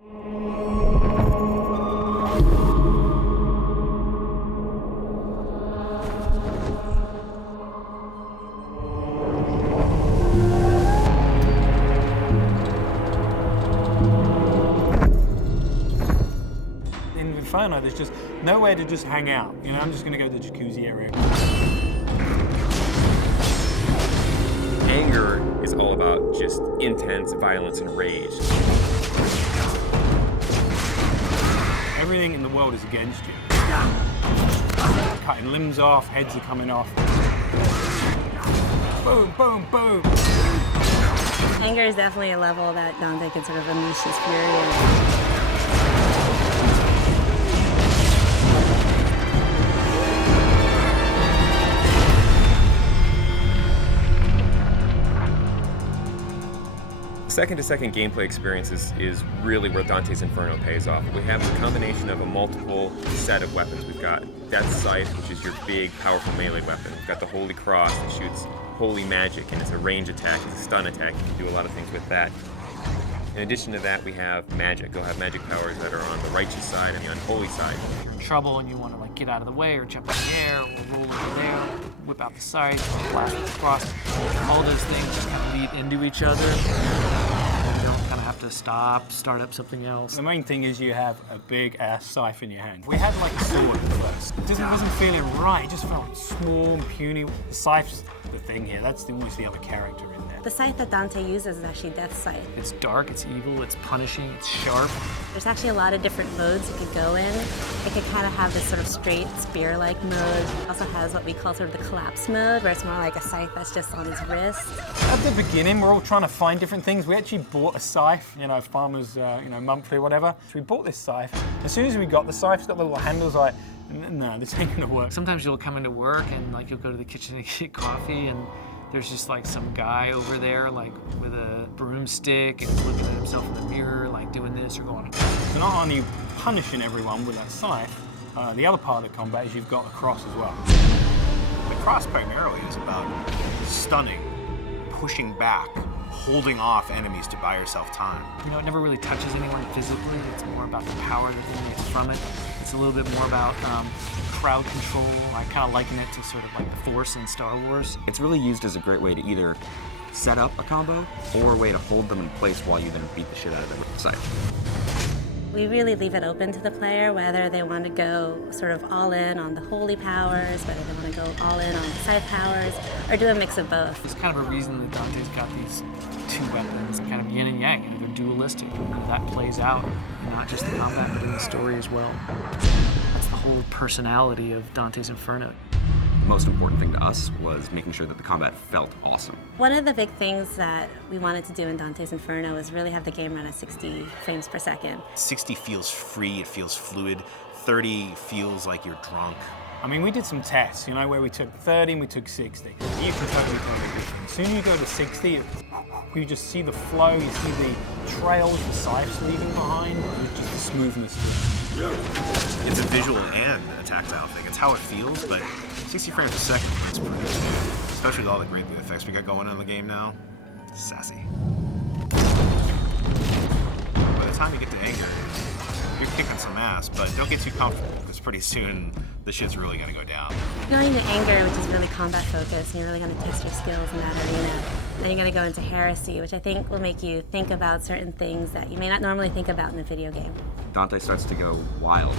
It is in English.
In Inferno, there's just nowhere to just hang out. You know, I'm just gonna go to the jacuzzi area. Anger is all about just intense violence and rage. Everything in the world is against you. Cutting limbs off, heads are coming off. Boom, boom, boom. Anger is definitely a level that Dante can sort of unleash his fury in. Second-to-second gameplay experience is really where Dante's Inferno pays off. We have a combination of a multiple set of weapons. We've got Death's Scythe, which is your big, powerful melee weapon. We've got the Holy Cross that shoots holy magic, and it's a range attack, it's a stun attack. You can do a lot of things with that. In addition to that, we have magic. You'll have magic powers that are on the righteous side and the unholy side. If you're in trouble and you want to like get out of the way or jump in the air or roll over there, whip out the scythe, blast with the cross, all those things just kind of lead into each other. And you don't kind of have to stop, start up something else. The main thing is you have a big ass scythe in your hand. We had like a sword at first. It just wasn't feeling right. It just felt small and puny. The scythe's the thing here. That's almost the other character in there. The scythe that Dante uses is actually Death's Scythe. It's dark, it's evil, it's punishing, it's sharp. There's actually a lot of different modes it could go in. It could kind of have this sort of straight spear-like mode. It also has what we call sort of the collapse mode, where it's more like a scythe that's just on his wrist. At the beginning, we're all trying to find different things. We actually bought a scythe, you know, farmers, monthly or whatever. So we bought this scythe. As soon as we got the scythe, it's got the little handles like, no, this ain't gonna work. Sometimes you'll come into work and like you'll go to the kitchen and get coffee and there's just like some guy over there like with a broomstick and looking at himself in the mirror like doing this or going. So not only punishing everyone with that scythe, the other part of the combat is you've got a cross as well. The cross primarily is about stunning, pushing back, holding off enemies to buy yourself time. You know, it never really touches anyone physically. It's more about the power that they get from it. It's a little bit more about crowd control. I kind of liken it to sort of like the Force in Star Wars. It's really used as a great way to either set up a combo or a way to hold them in place while you then beat the shit out of them with the scythe. We really leave it open to the player whether they want to go sort of all in on the holy powers, whether they want to go all in on the scythe powers, or do a mix of both. There's kind of a reason that Dante's got these two weapons, kind of yin and yang. You know, they're dualistic, and that plays out in not just the combat, but in the story as well. That's the whole personality of Dante's Inferno. The most important thing to us was making sure that the combat felt awesome. One of the big things that we wanted to do in Dante's Inferno was really have the game run at 60 frames per second. 60 feels free, it feels fluid. 30 feels like you're drunk. I mean, we did some tests, you know, where we took 30 and we took 60. You can totally tell the difference. As soon as you go to 60, you just see the flow, you see the trails, the scythes leaving behind, just the smoothness. It's a visual and a tactile thing. It's how it feels, but 60 frames a second is pretty good. Especially with all the great effects we got going on in the game now. Sassy. By the time you get to anger, you're kicking some ass, but don't get too comfortable, because pretty soon the shit's really gonna go down. Going to anger, which is really combat focused, and you're really gonna test your skills in that arena. Then you're gonna go into heresy, which I think will make you think about certain things that you may not normally think about in a video game. Dante starts to go wild.